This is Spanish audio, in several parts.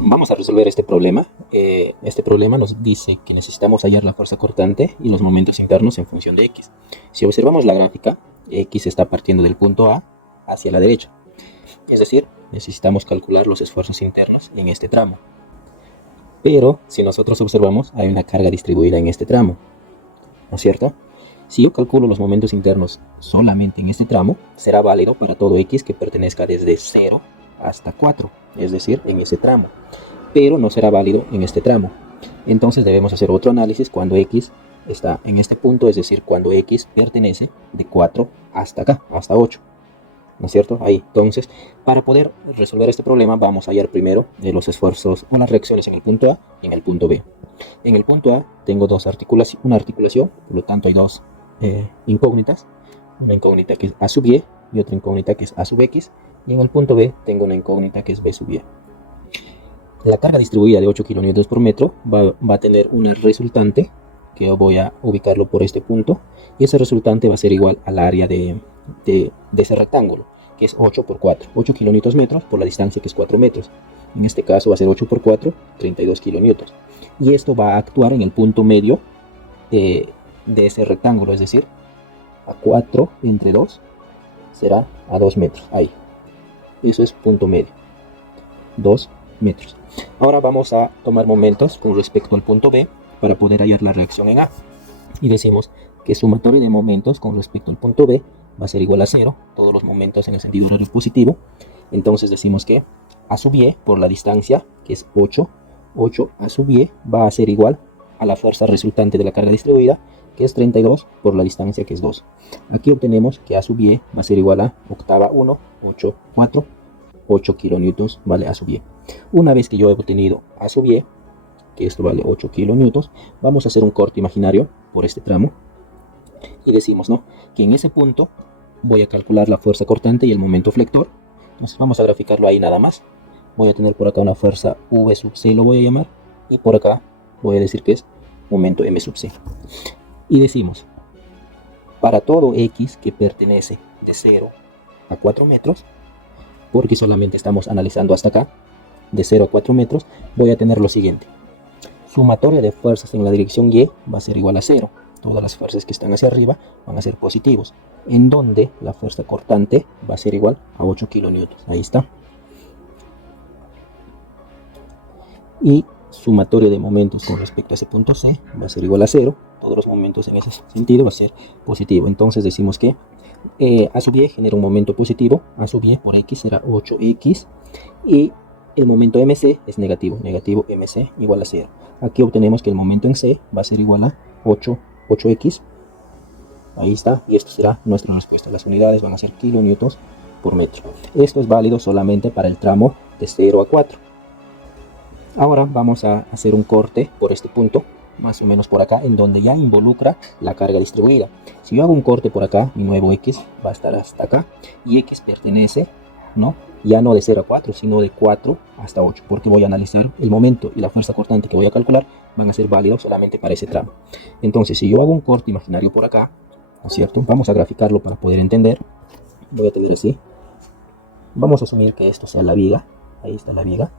Vamos a resolver este problema. Este problema nos dice que necesitamos hallar la fuerza cortante y los momentos internos en función de X. Si observamos la gráfica, X está partiendo del punto A hacia la derecha. Es decir, necesitamos calcular los esfuerzos internos en este tramo. Pero si nosotros observamos, hay una carga distribuida en este tramo, ¿no es cierto? Si yo calculo los momentos internos solamente en este tramo, será válido para todo X que pertenezca desde 0 hasta 4, es decir, en ese tramo. Pero no será válido en este tramo. Entonces debemos hacer otro análisis cuando X está en este punto, es decir, cuando X pertenece de 4 hasta acá, hasta 8. ¿No es cierto? Ahí. Entonces, para poder resolver este problema, vamos a hallar primero los esfuerzos o las reacciones en el punto A y en el punto B. En el punto A tengo una articulación, por lo tanto hay dos incógnitas. Una incógnita que es A sub Y y otra incógnita que es A sub X. Y en el punto B tengo una incógnita que es B sub Y. La carga distribuida de 8 kN por metro va a tener una resultante que voy a ubicarlo por este punto, y ese resultante va a ser igual al área de ese rectángulo, que es 8 por 4, 8 kN por la distancia que es 4 metros. En este caso va a ser 8 por 4, 32 kN. Y esto va a actuar en el punto medio de ese rectángulo, es decir, a 4 entre 2 será a 2 metros. Ahí. Eso es punto medio. 2 metros. Ahora vamos a tomar momentos con respecto al punto B para poder hallar la reacción en A. Y decimos que sumatorio de momentos con respecto al punto B va a ser igual a 0, todos los momentos en el sentido horario positivo. Entonces decimos que A sub Y por la distancia, que es 8 A sub Y va a ser igual a la fuerza resultante de la carga distribuida, que es 32 por la distancia, que es 2. Aquí obtenemos que A sub Y va a ser igual a octava 1, 8, 4, 8 kilonewtons vale A sub Y. Una vez que yo he obtenido A sub Y, que esto vale 8 kilonewtons, vamos a hacer un corte imaginario por este tramo y decimos, ¿no?, que en ese punto voy a calcular la fuerza cortante y el momento flector. Entonces vamos a graficarlo ahí nada más. Voy a tener por acá una fuerza V sub C, lo voy a llamar, y por acá voy a decir que es momento M sub C. Y decimos, para todo X que pertenece de 0 a 4 metros, porque solamente estamos analizando hasta acá, de 0 a 4 metros, voy a tener lo siguiente. Sumatoria de fuerzas en la dirección Y va a ser igual a 0. Todas las fuerzas que están hacia arriba van a ser positivos, en donde la fuerza cortante va a ser igual a 8 kilonewtons. Ahí está. Y sumatoria de momentos con respecto a ese punto C va a ser igual a 0. Todos los momentos en ese sentido va a ser positivo. Entonces decimos que A sub Y genera un momento positivo. A sub Y por X será 8X. Y el momento MC es negativo. Negativo MC igual a 0. Aquí obtenemos que el momento en C va a ser igual a 8X. Ahí está. Y esto será nuestra respuesta. Las unidades van a ser kilonewtons por metro. Esto es válido solamente para el tramo de 0 a 4. Ahora vamos a hacer un corte por este punto, más o menos por acá, en donde ya involucra la carga distribuida. Si yo hago un corte por acá, mi nuevo X va a estar hasta acá, y X pertenece, ¿no?, ya no de 0 a 4, sino de 4 hasta 8, porque voy a analizar el momento y la fuerza cortante que voy a calcular van a ser válidos solamente para ese tramo. Entonces, si yo hago un corte imaginario por acá, ¿no es cierto?, vamos a graficarlo para poder entender. Voy a tener así. Vamos a asumir que esto sea la viga. Ahí está la viga.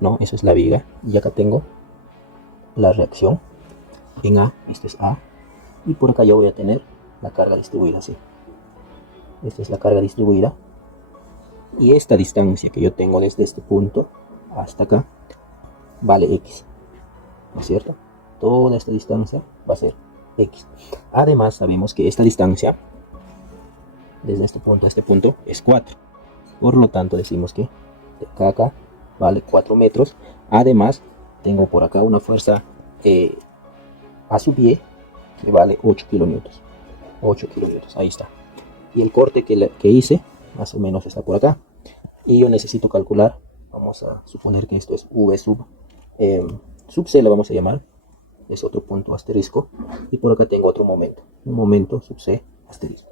No, eso es la viga. Y acá tengo la reacción en A. Esto es A. Y por acá yo voy a tener la carga distribuida, así. Esta es la carga distribuida. Y esta distancia que yo tengo desde este punto hasta acá vale X. ¿No es cierto? Toda esta distancia va a ser X. Además, sabemos que esta distancia desde este punto a este punto es 4. Por lo tanto, decimos que de acá a acá vale 4 metros. Además, tengo por acá una fuerza A sub Y que vale 8 kilonewtons. 8 kilonewtons, ahí está. Y el corte que hice, más o menos está por acá. Y yo necesito calcular, vamos a suponer que esto es V sub C, lo vamos a llamar. Es otro punto asterisco. Y por acá tengo otro momento. Un momento sub C asterisco.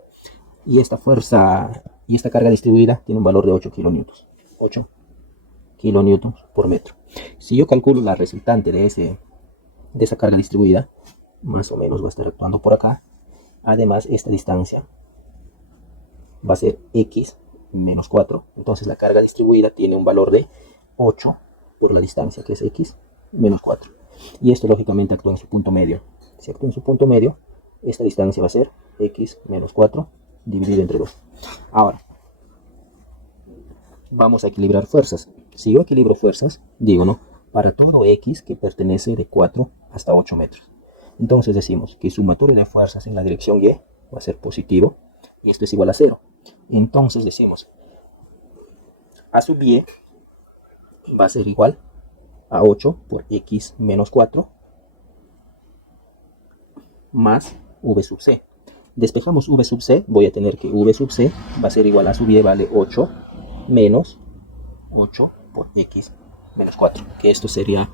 Y esta fuerza y esta carga distribuida tiene un valor de 8 kilonewtons. 8 kilonewtons por metro. Si yo calculo la resultante de esa carga distribuida, más o menos va a estar actuando por acá. Además, esta distancia va a ser X menos 4. Entonces la carga distribuida tiene un valor de 8 por la distancia, que es x menos 4. Y esto lógicamente actúa en su punto medio. Si actúa en su punto medio, esta distancia va a ser x menos 4 dividido entre 2. Ahora, vamos a equilibrar fuerzas. Si yo equilibro fuerzas, digo, ¿no? Para todo x que pertenece de 4 hasta 8 metros. Entonces decimos que sumatorio de fuerzas en la dirección y va a ser positivo, y esto es igual a 0. Entonces decimos a sub y va a ser igual a 8 por x menos 4 más v sub c. Despejamos v sub c, voy a tener que v sub c va a ser igual a sub y vale 8 menos 8 por x menos 4, que esto sería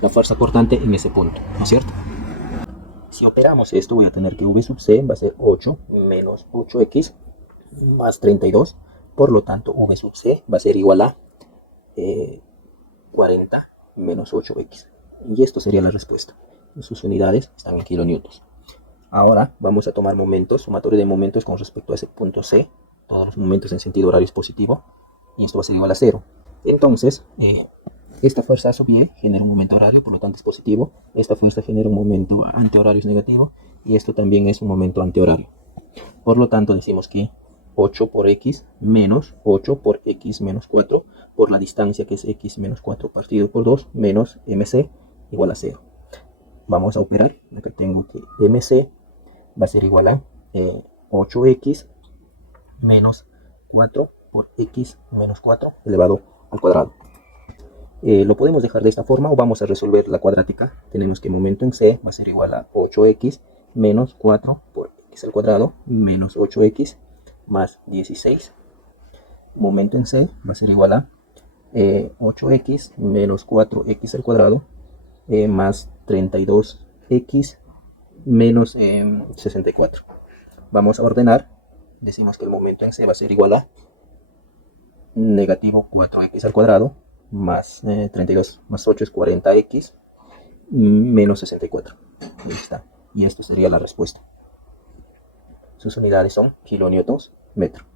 la fuerza cortante en ese punto, ¿no es cierto? Si operamos esto, voy a tener que v sub c va a ser 8 menos 8x más 32, por lo tanto v sub c va a ser igual a 40 menos 8x, y esto sería la respuesta. Sus unidades están en kilonewtons. Ahora vamos a tomar momentos, sumatorio de momentos con respecto a ese punto C. Todos los momentos en sentido horario es positivo, y esto va a ser igual a 0. Entonces, esta fuerza sub y genera un momento horario, por lo tanto es positivo. Esta fuerza genera un momento antihorario, es negativo, y esto también es un momento antihorario. Por lo tanto, decimos que 8 por x menos 8 por x menos 4 por la distancia, que es x menos 4 partido por 2 menos mc igual a 0. Vamos a operar. Acá tengo que mc va a ser igual a 8x menos 4 por x menos 4 elevado al cuadrado. Lo podemos dejar de esta forma o vamos a resolver la cuadrática. Tenemos que momento en c va a ser igual a 8x menos 4 por x al cuadrado menos 8x más 16. Momento en c va a ser igual a 8x menos 4x al cuadrado más 32x menos 64. Vamos a ordenar. Decimos que el momento en c va a ser igual a negativo 4x al cuadrado más 32 más 8 es 40x menos 64. Ahí está. Y esto sería la respuesta. Sus unidades son kilonewtons metro.